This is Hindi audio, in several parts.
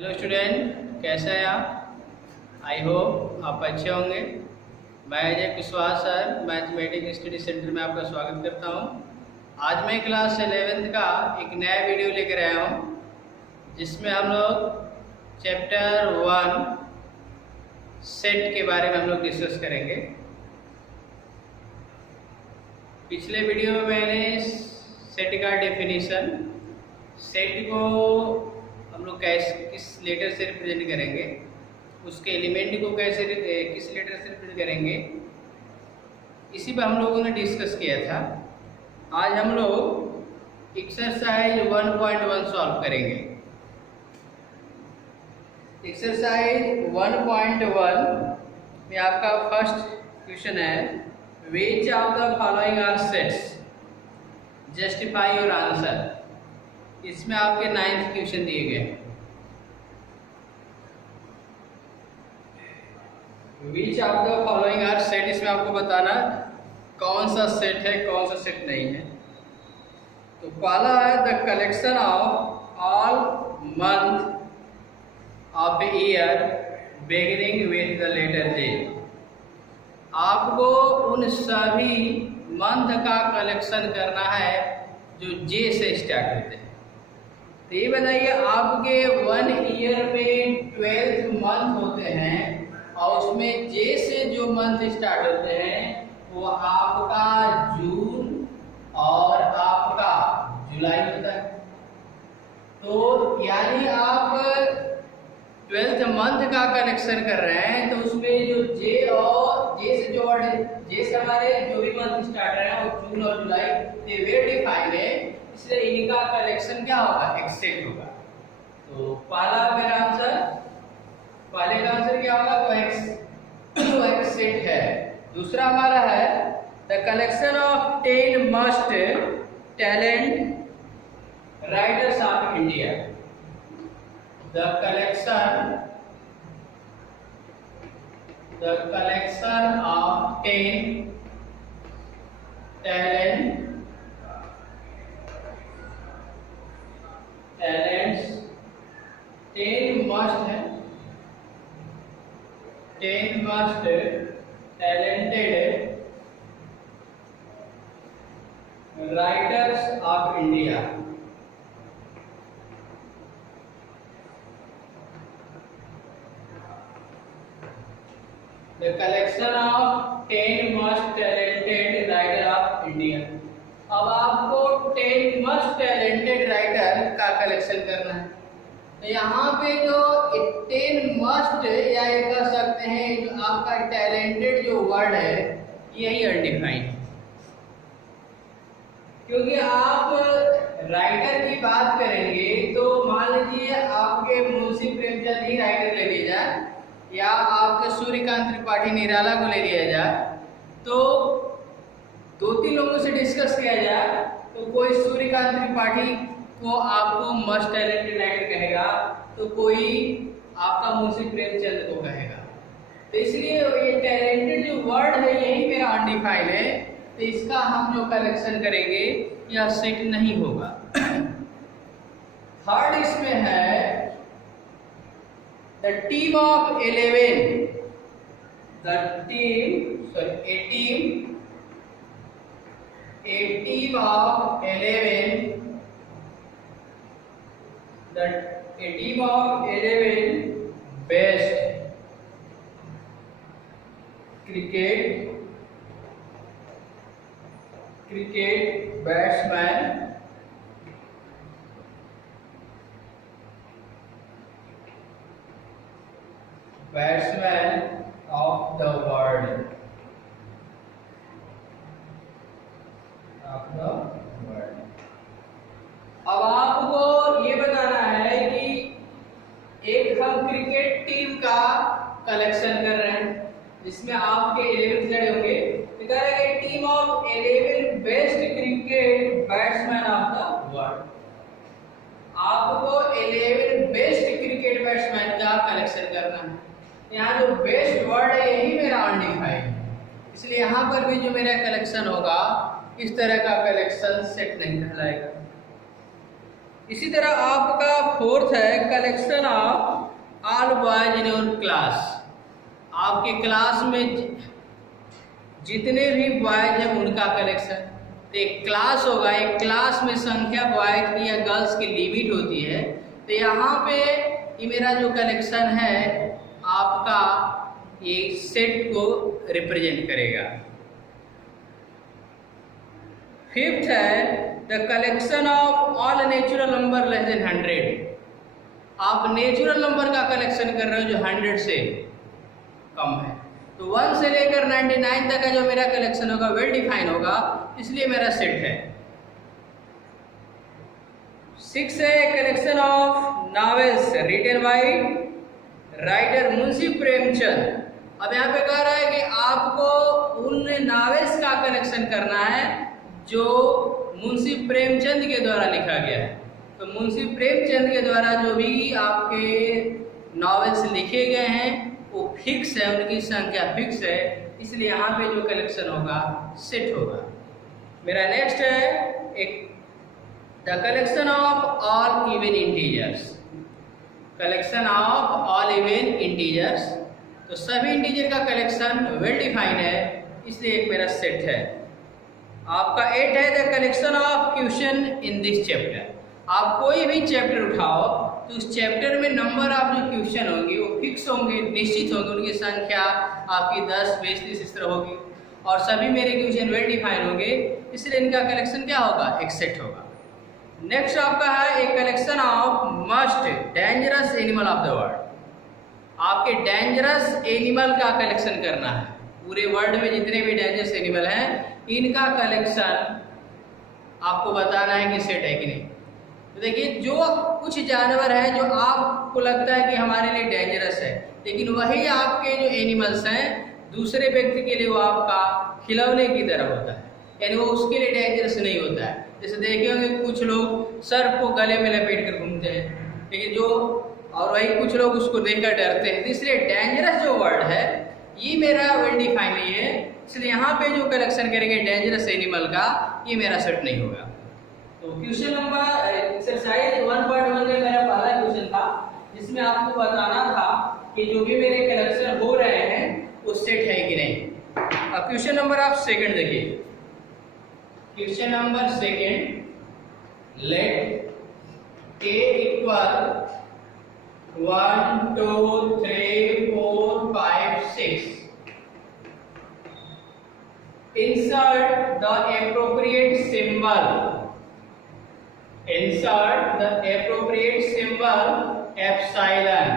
हेलो स्टूडेंट, कैसे हैं आप? आई होप आप अच्छे होंगे। मैं Ajay Kushwaha sir mathematics study centre में आपका स्वागत करता हूं। आज मैं क्लास 11th का एक नया वीडियो लेकर आया हूं, जिसमें हम लोग चैप्टर 1 सेट के बारे में हम लोग डिस्कस करेंगे। पिछले वीडियो में मैंने सेट का डेफिनेशन, सेट को हम लोग कैसे किस लेटर से रिप्रेजेंट करेंगे, उसके एलिमेंट को कैसे किस लेटर से रिप्रेजेंट करेंगे, इसी पर हम लोगों ने डिस्कस किया था। आज हम लोग एक्सरसाइज 1.1 सॉल्व करेंगे। एक्सरसाइज 1.1 में आपका फर्स्ट क्वेश्चन है, which of the following are sets, justify your answer. इसमें आपके 9th क्वेश्चन दिए गए हैं। Which of the following are set, इसमें आपको बताना कौन सा सेट है कौन सा सेट नहीं है। तो पहला है the collection of all month of a year beginning with the letter J. आपको उन सभी मंथ का कलेक्शन करना है जो जे से स्टार्ट होते हैं। तो ये बताइए, आपके 1 ईयर में 12 मंथ होते हैं और उसमें जे से जो मंथ स्टार्ट होते हैं वो आपका जून और आपका जुलाई होता है। तो यानी आप 12th मंथ का कलेक्शन कर रहे हैं, तो उसमें जो जे और जे से जो जे से हमारे जो भी मंथ स्टार्ट रहे हैं वो जून और जुलाई, ये वे डिफाइंड है, इसलिए इनका कलेक्शन क्या होगा, एक सेट होगा। तो पहला मेरा आंसर, पहले का आंसर क्या होगा, वो एक सेट है। दूसरा हमारा है the collection of 10 most talent writers of India. The collection of 10 talents 10 must है, 10 must talented writers of India. The collection of 10 must talented writer of India. अब आपको 10 मस्ट टैलेंटेड राइटर का कलेक्शन करना है। तो यहाँ पे जो 10 मस्ट, या ये कह सकते हैं जो आपका टैलेंटेड जो वर्ड है यही अनडिफाइंड है, क्योंकि आप राइटर की बात करेंगे तो मान लीजिए आपके मुंशी प्रेमचंद ही राइटर ले लिया जाए, या आपके सूर्यकांत त्रिपाठी निराला को ले लिया जाए, तो 2-3 लोगों से डिस्कस किया जाए तो कोई सूर्यकांत त्रिपाठी को आपको मस्ट टैलेंटेड राइटर कहेगा, तो कोई आपका मुंशी प्रेमचंद को कहेगा। तो इसलिए ये टैलेंटेड जो वर्ड है यही मेरा अनडिफाइंड है, तो इसका हम जो कलेक्शन करेंगे यह सेट नहीं होगा। थर्ड इसमें है the team of 11, a team of 11 best cricket batsman of the world। अब आपको ये बताना है कि एक हम क्रिकेट टीम का कलेक्शन कर रहे हैं जिसमें आपके 11 खिलाड़ी होंगे। तो कह रहे हैं team of 11 best cricket batsman of the world. आपको 11 बेस्ट क्रिकेट बैट्समैन का कलेक्शन करना है। यहाँ जो बेस्ट वर्ड है यही मेरा अनडिफाइंड है, इसलिए यहाँ पर भी जो मेरा कलेक्शन होगा इस तरह का कलेक्शन सेट नहीं कहलाएगा। इसी तरह आपका फोर्थ है collection of all boys in your class. आपके क्लास में जितने भी बॉयज हैं उनका कलेक्शन। तो एक क्लास होगा, एक क्लास में संख्या बॉयज की या गर्ल्स की लिमिट होती है। तो यहाँ पे ये मेरा जो कलेक्शन है आपका ये सेट को रिप्रेजेंट करेगा। फिफ्थ है the collection of all natural number less than 100। आप नेचुरल नंबर का कलेक्शन कर रहे हो जो 100 से कम है। तो 1 से लेकर 99 तक का जो मेरा कलेक्शन होगा वेल डिफाइन होगा, इसलिए मेरा सेट है। 6 है collection of novels written by writer Munshi Premchand. अब यहाँ पे कह रहा है कि आपको उन नॉवेल्स का कलेक्शन करना है जो मुंशी प्रेमचंद के द्वारा लिखा गया है। तो मुंशी प्रेमचंद के द्वारा जो भी आपके नॉवेल्स लिखे गए हैं वो फिक्स है, उनकी संख्या फिक्स है, इसलिए यहाँ पे जो कलेक्शन होगा सेट होगा। मेरा नेक्स्ट है एक the collection of all even integers. Collection of all even integers, तो सभी इंटीजर का कलेक्शन वेल डिफाइन है, इसलिए एक मेरा सेट है। आपका 8 है the collection of question in this chapter. आप कोई भी चैप्टर उठाओ तो उस चैप्टर में नंबर ऑफ जो क्वेश्चन होंगे वो फिक्स होंगे, निश्चित होंगे, उनकी संख्या आपकी 10, 20, 30 इस तरह होगी और सभी मेरे क्वेश्चन वेल डिफाइन होंगे, इसलिए इनका कलेक्शन क्या होगा, एक सेट होगा। नेक्स्ट आपका है एक collection of most dangerous animal of the world. आपके डेंजरस एनिमल का कलेक्शन करना है। पूरे वर्ल्ड में जितने भी डेंजरस एनिमल हैं इनका कलेक्शन आपको बताना है कि सेट है कि नहीं। तो देखिए जो कुछ जानवर है जो आपको लगता है कि हमारे लिए डेंजरस है, लेकिन वही आपके जो एनिमल्स हैं दूसरे व्यक्ति के लिए वो आपका खिलौने की तरह होता है, यानी वो उसके लिए डेंजरस नहीं होता है। जैसे देखे होंगे कुछ लोग सर्प को गले में लपेट कर घूमते हैं, लेकिन जो और वही कुछ लोग उसको देखकर डरते हैं। तो इसलिए डेंजरस जो वर्ड है ये मेरा वेल डिफाइन नहीं है, इसलिए यहाँ पे जो कलेक्शन करेंगे डेंजरस एनिमल का ये मेरा सेट नहीं होगा। तो क्वेश्चन नंबर एक्सरसाइज 1.1 में मेरा पहला क्वेश्चन था जिसमें आपको बताना था कि जो भी मेरे कलेक्शन हो रहे हैं वो सेट है कि नहीं। अब क्वेश्चन नंबर आप सेकंड देखिए। Question number second, let a equal 1 2 3 4 5 6 insert the appropriate symbol epsilon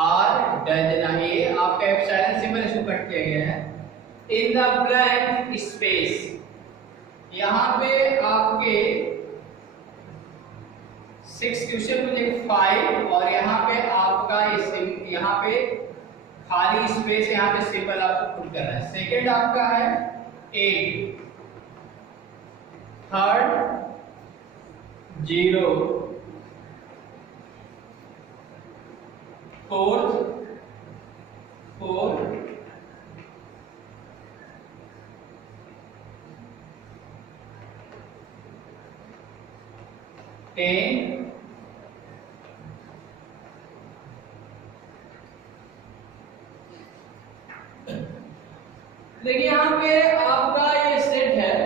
और does not, ये आपका एप्सिलॉन सिंबल इसको कट किया गया है इन द ब्लैंक स्पेस। यहाँ पे आपके 6 क्वेश्चन मुझे 5 और यहाँ पे आपका यहाँ पे खाली स्पेस, यहाँ पे सिंबल आपको पुट करना है। सेकंड आपका है 8, थर्ड 0, फोर्थ 4, 10, देखिए यहाँ पे आपका ये सेट है,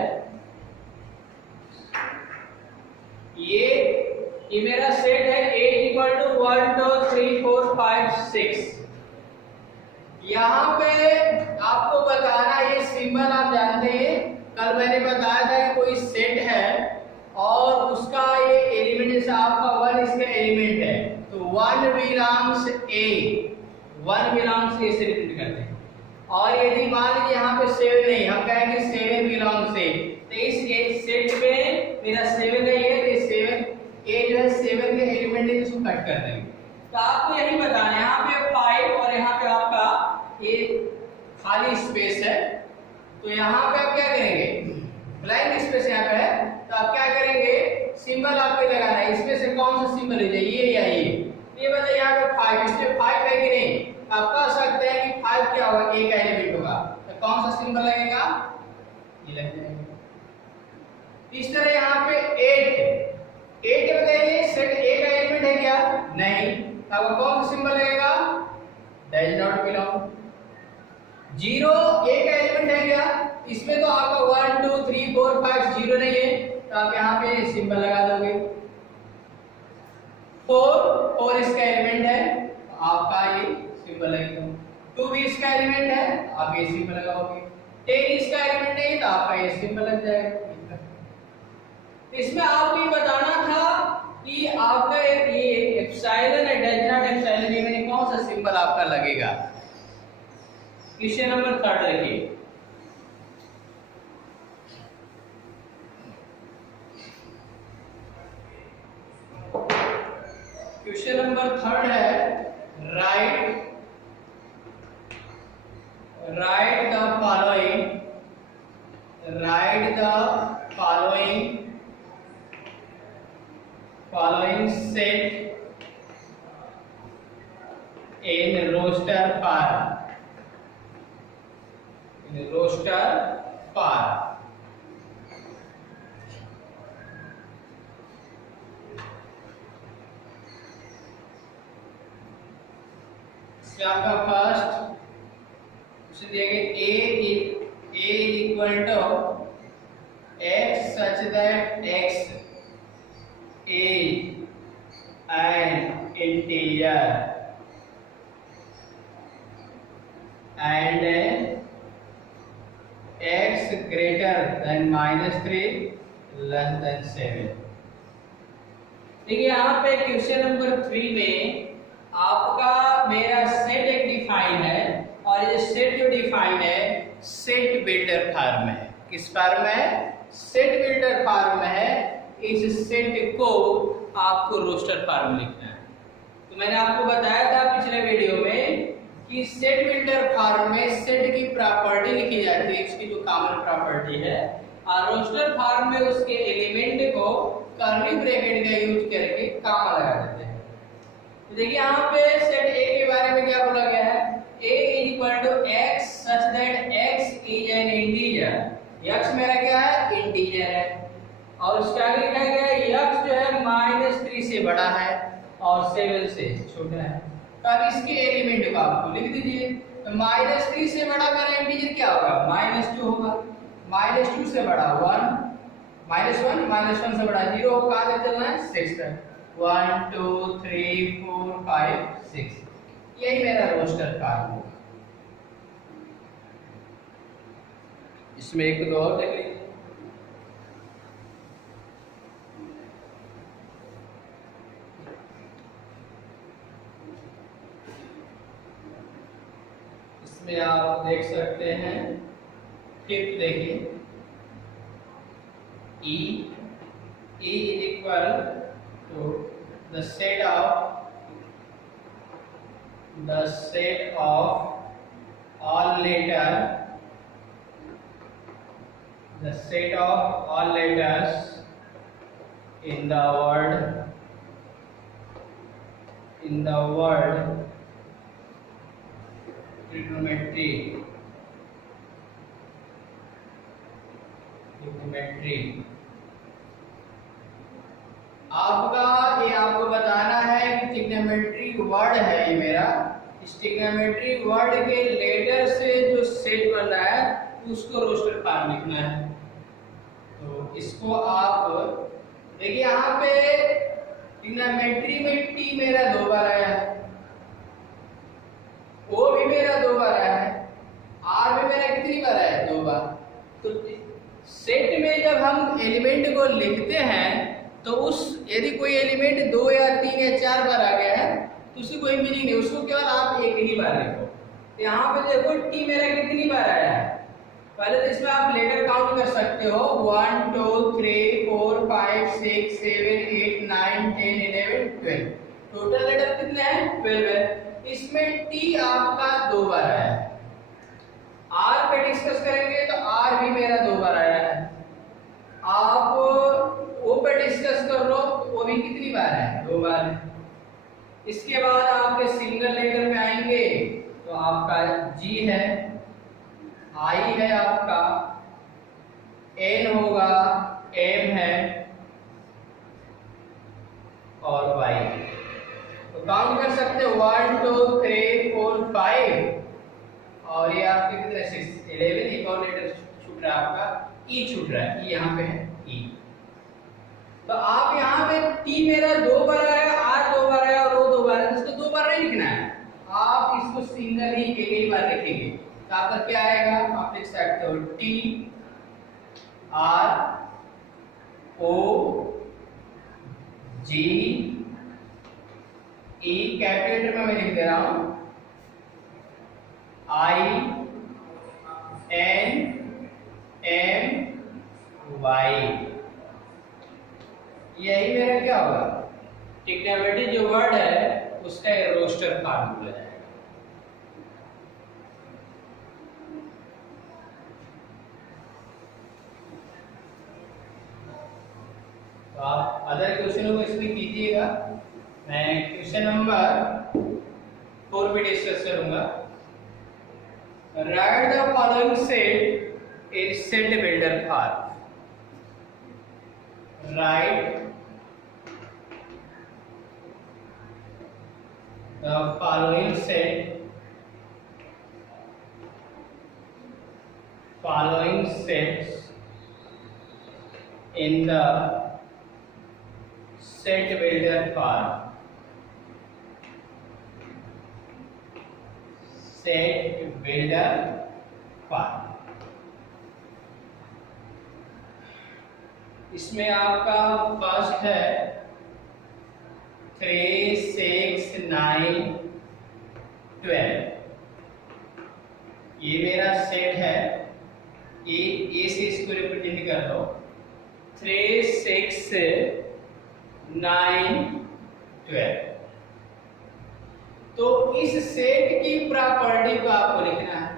ये मेरा सेट है 8 इक्वल टू 1 2 3 4 5 6। यहाँ पे आपको बताना ये सिंबल आप जानते हैं, कल मैंने बताया था कि कोई सेट है और उसका ये एलिमेंट जैसे आपका 1 इसका एलिमेंट है तो 1 बिलोंग्स ए, 1 बिलोंग्स ए से रिपीट करते हैं। और यदि मान लीजिए यहाँ पे 7 नहीं, हम कहेंगे 7 बिलोंग्स ए, तो इस सेट में मेरा 7 नहीं है तो 7 ए जो है 7 के एलिमेंट है इसको कट कर देंगे। तो आपको यही बताना है यहाँ पे 5 और यहाँ पे आपका ये खाली स्पेस है, तो यहाँ पे आप क्या करेंगे, ब्लैंक स्पेस यहाँ पे है तो आप क्या करेंगे, सिंबल आपको लगाना है। इसमें से कौन सा सिंबल है, ये या ये बताइए। यहाँ पे 5, इसमें 5 है कि नहीं, आप कह सकते हैं कि 5 क्या होगा, ए का एलिमेंट होगा, तो कौन सा सिंबल लगेगा, ये लग जाएगा। इस तरह यहाँ पे 8 के क्या? नहीं। तब कौन सा सिंबल लगेगा? Does not belong. 0 एक एलिमेंट है क्या? इसमें तो आपका 1 2 3 4 5 0 नहीं है, तो आप यहाँ पे सिंबल लगा दोगे। 4 इसका एलिमेंट है, तो आपका ये सिंबल लगेगा। 2 भी इसका एलिमेंट है, आप ये सिंबल लगाओगे। 10 इसका एलिमेंट नहीं, तो आपका ये सिंबल लग जाएगा। इसमें आपको ये बताना था कि आपका एक ये एप्सिलॉन है, डज नॉट एप्सिलॉन, ये मैंने कौन सा सिंबल आपका लगेगा। क्वेश्चन नंबर 3 देखिए। क्वेश्चन नंबर 3 है right the following set in roster form. इसमें आपका फर्स्ट दिया a is equal to x such that x is an integer and x greater than -3 less than 7। देखिए यहाँ पे क्वेश्चन नंबर 3 में आपका मेरा सेट एक डिफाइन है, और ये सेट जो डिफाइन है सेट बिल्डर फॉर्म है। किस फॉर्म में है? सेट बिल्डर फॉर्म में है। इस सेट को आपको रोस्टर फॉर्म लिखना है। तो मैंने आपको बताया था पिछले वीडियो में कि सेट बिल्डर फॉर्म में सेट की प्रॉपर्टी लिखी जाती है, इसकी जो कॉमन प्रॉपर्टी है, और रोस्टर फॉर्म में उसके एलिमेंट को कर्ली ब्रैकेट का यूज करके कॉमा लगा देते हैं। तो देखिए यहाँ पे सेट ए के बारे में क्या बोला गया है? a is equal to x such that x is an integer। x मेरा क्या है? इंटीजर है। और उसका आगे क्या गया? x जो है -3 से बड़ा है और 7 से छोटा है। तो अब इसके एलिमेंट को आपको लिख दीजिए। तो -3 से बड़ा मेरा इंटीजर क्या होगा? -2 होगा। -2 से बड़ा 1, -1 से बड़ा 0, कहाँ से चलना है? 6 तक। 1 2 3 4 5 6, यही मेरा रोस्टर फॉर्म होगा। इसमें एक दो और देख लीजिए। इसमें आप देख सकते हैं, फिफ्थ देखिए, E is equal to the set of all letters in the word trigonometry। आपको बताना है कि ट्रिग्नोमेट्रिक वर्ड है ये मेरा। इस ट्रिग्नोमेट्रिक वर्ड के लेटर से जो सेट बन रहा है उसको रोस्टर फॉर्म लिखना है। तो इसको आप देखिए, यहाँ पे ट्रिग्नोमेट्री में टी मेरा 2 बार आया है, ओ भी मेरा 2 बार आया है, आर भी मेरा कितनी बार आया है? 2 बार। तो सेट में जब हम एलिमेंट को लिखते हैं तो उस यदि कोई एलिमेंट 2 या 3 या 4 बार आ गया है तो उसकी कोई मीनिंग नहीं, उसको केवल आप एक ही बार लिखो। तो यहाँ पे देखो टी मेरा कितनी बार आया है? पहले तो इसमें आप लेटर काउंट कर सकते हो, 1 2 3 4 5 6 7 8 9 10 11 12, टोटल लेटर कितने हैं? 12 है। इसमें टी आपका 2 बार आया है। आर पे डिस्कस करेंगे तो आर भी मेरा 2 बार आया है। आप ओ पे डिस्कस कर लो, वो भी कितनी बार है? 2 बार है। इसके बाद आपके सिंगल लेटर में आएंगे तो आपका जी है, आई है, आपका एन होगा, एम है और वाई। काउंट कर सकते हो 1 2 3 4 5 और ये आपके कितने 6 11। एक और लेटर छूट रहा है आपका ई छूट रहा है, ई यहाँ पे है ई। तो आप यहाँ पे टी मेरा 2 बार आया, आर 2 बार आया और ओ 2 बार है, तो इसको 2 बार नहीं लिखना है, आप इसको सिंगल ही एक बार लिखेंगे। तो आपका क्या आएगा, आप लिख सकते हो टी आर ओ जी ई, कैपिटल में मैं लिख दे रहा हूं आई एन एम वाई। यही मेरा क्या होगा, टिग्नोमेट्री जो वर्ड है उसका रोस्टर फार्मूला है। तो आप अदर क्वेश्चनों को इसमें कीजिएगा, मैं क्वेश्चन नंबर 4 पे डिस्कस करूंगा। Right the following set in set builder form. Right the following sets in the set builder form. Set builder form। इसमें आपका फर्स्ट है 3 6 9 12। ये मेरा सेट है, ए से इसको रिप्रेजेंट कर दो 3 6 9 12। तो इस सेट की प्रॉपर्टी को आपको लिखना है।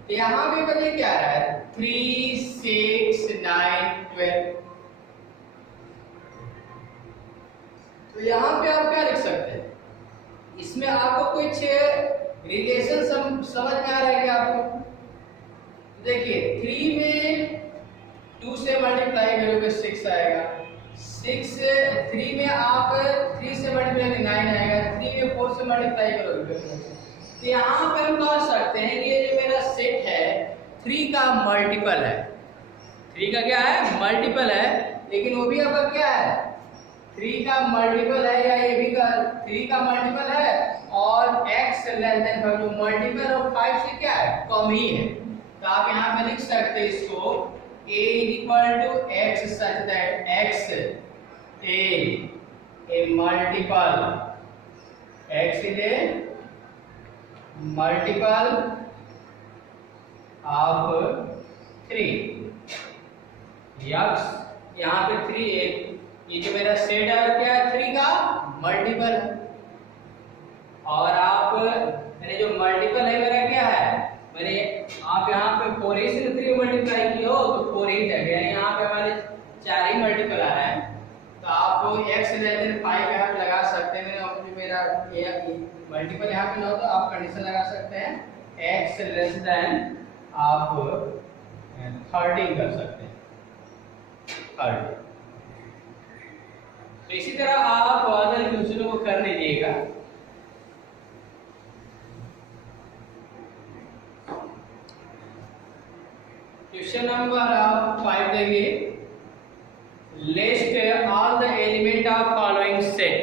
तो यहां पे पता क्या आ रहा है 3 6 9 12। तो यहाँ पे आप क्या लिख सकते हैं, इसमें आपको कुछ रिलेशन समझ में आ रहा है क्या आपको? देखिए 3 में 2 से मल्टीप्लाई करोगे 6 आएगा, 3 में आप 3 से मल्टीप्लाई 9 आएगा, 3 में 4 से मल्टीप्लाई करोगे। तो यहाँ पे हम कह सकते हैं कि ये जो मेरा सेट है 3 का मल्टीपल है। 3 का क्या है, मल्टीपल है, लेकिन वो भी आपका क्या है 3 का मल्टीपल है, या ये भी 3 का मल्टीपल है और x लेस देन 5 जो मल्टीपल और 5 से क्या है कम ही है। तो आप यहाँ पे लिख सकते हैं इसको a = x such that x is a multiple, x is a multiple of 3। X यहाँ पे 3 है, ये जो मेरा सेट है क्या है 3 का मल्टीपल है। और आप मैंने जो मल्टीपल है मेरा क्या है, मैंने आप यहाँ पे 4 से 3 मल्टीप्लाई किए हो तो 4 ही आ गया, यहाँ पे हमारे 4 ही मल्टीपल आ रहा है। तो आप x लेस देन 5 यहाँ पे लगा सकते हैं, जो मेरा मल्टीपल यहाँ पे ना हो तो आप कंडीशन लगा सकते हैं x लेस देन आप 13 कर सकते हैं 30। तो इसी तरह आप अदर क्वेश्चनों को कर लीजिएगा। क्वेश्चन नंबर आप 5 देंगे, list all the element of following set.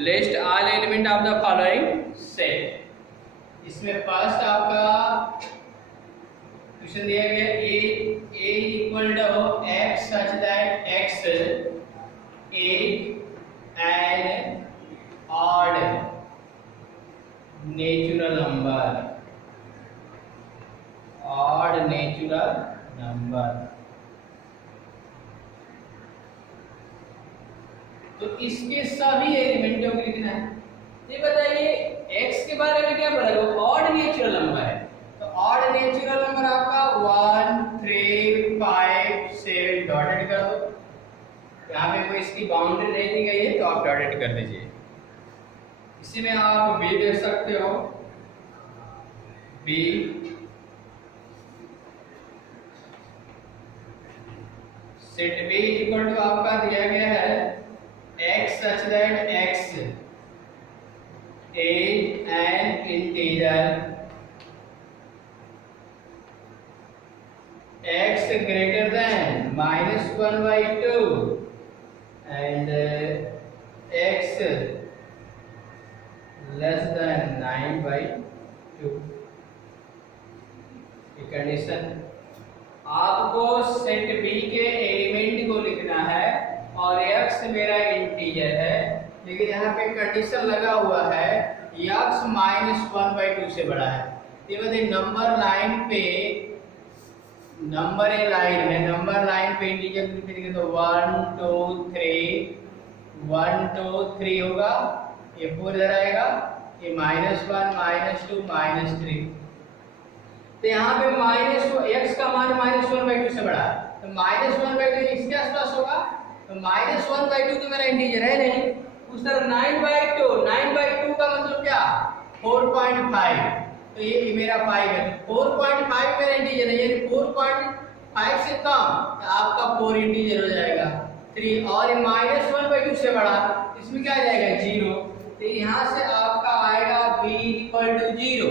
List all element of the following set. इसमें फर्स्ट आपका क्वेश्चन दिया गया a = x such that x is an odd natural number। odd natural number। तो इसके सभी एलिमेंटों को लिखना है। ये बताइए x के बारे में क्या पढ़ा, ऑड नेचुरल नंबर है। तो ऑड नेचुरल नंबर आपका 1 3 5 7 डॉटेड कर दो। यहाँ पे कोई इसकी बाउंड्री नहीं दी गई है तो आप डॉटेड कर दीजिए। इसी में आप b देख सकते हो, b set b equal to आपका दिया गया है x such that x is an integer, x greater than -1/2 and x less than 9/2 ये कंडीशन। आपको सेट बी के एलिमेंट को लिखना है और x मेरा इंटीजर है, लेकिन यहाँ पे कंडीशन लगा हुआ है x -1/2 से बड़ा है। ये मतलब नंबर लाइन पे, नंबर ए लाइन है, नंबर लाइन पे इंटीजर लिखेंगे तो 1 2 3 1 2 3 होगा, ये 4 इधर आएगा, ये -1 -2 -3। तो यहाँ पे x का मान -1/2 से बड़ा है, तो -1/2 इसके आसपास होगा, तो -1/2 तो मेरा इंटीजर है नहीं। उस तरह 9/2 का मतलब क्या, 4.5, तो ये मेरा 5 है, 4.5 मेरा इंटीजर है, यानी 4.5 से कम तो आपका 4 इंटीजर हो जाएगा 3, और ये -1/2 से बड़ा, इसमें क्या आ जाएगा 0, तो यहाँ से आपका आएगा b = 0।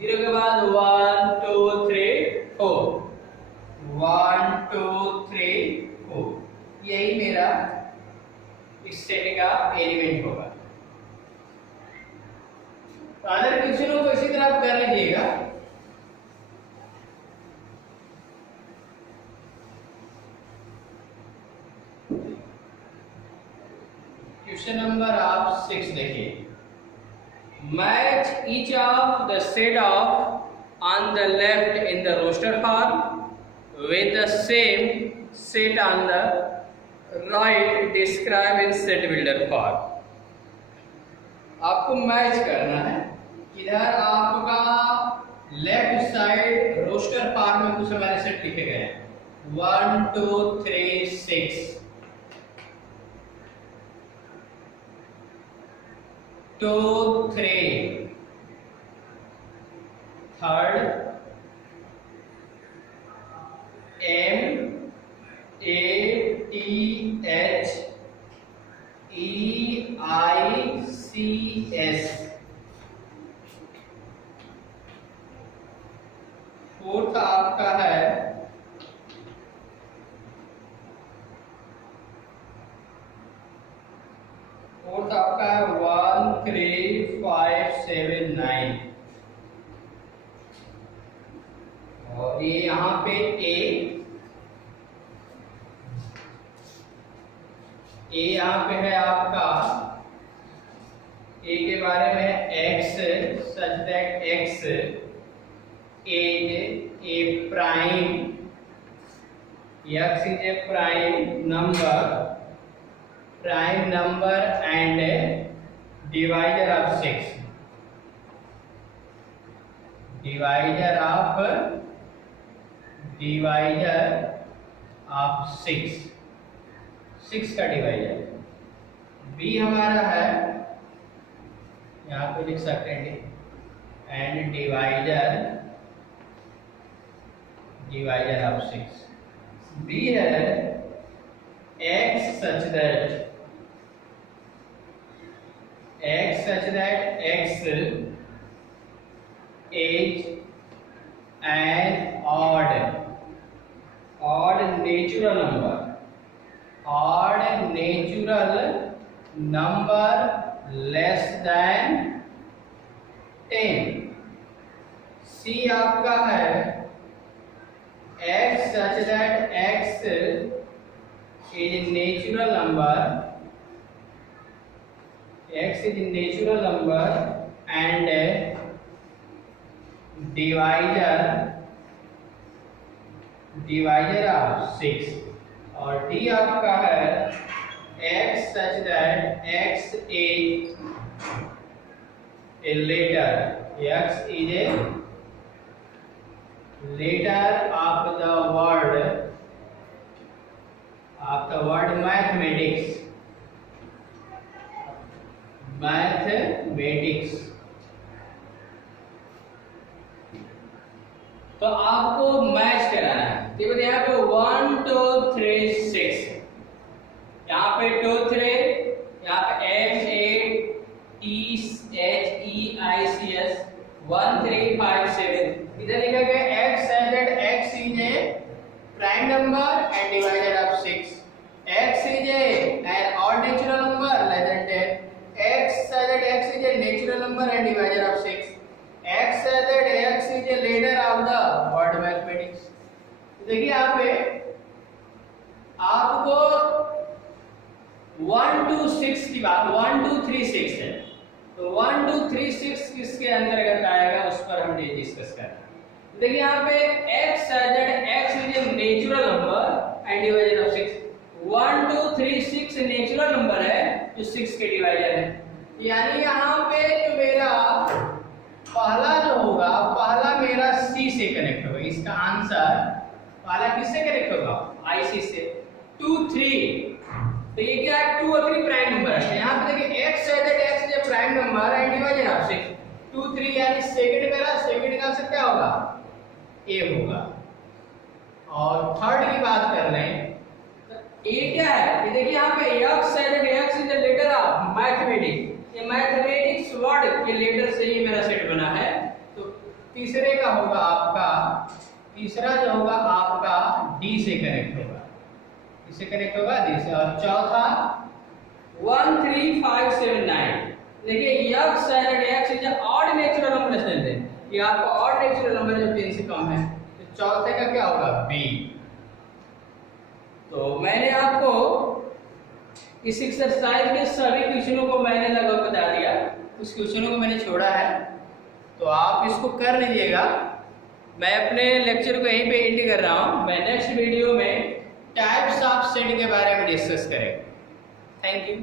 0 के बाद 1 2 3 4 1 2 3 4, यही मेरा इस सेट का एलिमेंट होगा। तो अदर क्वेश्चनों को इसी तरह आप कर लीजिएगा। क्वेश्चन नंबर आप 6 देखिए। Match each of the set of on the left in the roster form with the same set on the right described in set builder form। आपको मैच करना है, इधर आपका लेफ्ट साइड रोस्टर फॉर्म में कुछ हमारे सेट लिखे गए हैं 1 2 3 6, 2 3 third M A T H E I C S, fourth आपका है फोर्थ आपका है 1 3 5 7 9, और ये यहाँ पे ए यहाँ पे है आपका, ए के बारे में x such that x is a prime, x is a prime number and divisor of 6, divisor of 6 का डिवाइजर। b हमारा है, यहाँ पे लिख सकते हैं एंड डिवाइजर ऑफ 6। b है x such that x is an odd natural number less than 10। c आपका है x such that x is a natural number, and divisor of 6, और d आपका है x such that x is a letter, x is a letter of the word mathematics। तो आपको मैच कराना है, देखो यहाँ पे 1 2 3 6, यहाँ पे 2 3 THEICS 1357. इधर लिखा गया x such that x is a prime number and divisor of 6. X is an odd natural number less than 10. X such that x is a natural number and divisor of 6. X such that x is a letter of the word mathematics. देखिए यहाँ पे आपको 1 to 6 की बात 1 to 3 6 है, तो 1 to 3 6 किसके अंतर्गत आएगा उस पर हम डिस्कस कर रहे हैं। देखिए यहाँ पे x such that x is a natural number and divisor of 6। 1 2 3 6 natural number है जो 6 के डिवाइजर है, यानी यहाँ पे जो मेरा पहला जो होगा पहला मेरा C से कनेक्ट होगा। इसका आंसर पहला किससे कनेक्ट होगा? IC से। 2 3, तो ये क्या है? 2 और 3 प्राइम नंबर है। यहाँ पे देखिए x such that x is a prime number and divisor of 6। 2 3 यानी सेकंड मेरा सेकंड का आंसर क्या होगा? A होगा। और थर्ड की बात कर लें तो A क्या है? ये देखिए यहाँ पे x such that x is a letter of mathematics. ये मैथमेटिक्स वर्ड के लेटर से ही मेरा सेट बना है। तो तीसरे का होगा आपका, तीसरा जो होगा आपका D से कनेक्ट होगा। इससे कनेक्ट होगा D से। और चौथा 1 3 5 7 9। देखिए x such that x is a odd natural number less than 10। ये आपका ऑड नेचुरल नंबर जो 10 से कम है, तो चौथे का क्या होगा? B। तो मैंने आपको इस एक्सरसाइज के सभी क्वेश्चनों को मैंने लगभग बता दिया, कुछ क्वेश्चनों को मैंने छोड़ा है, तो आप इसको कर लीजिएगा। मैं अपने लेक्चर को यहीं पे एंड कर रहा हूँ। मैं नेक्स्ट वीडियो में टाइप्स ऑफ सेट के बारे में डिस्कस करेंगे। Thank you.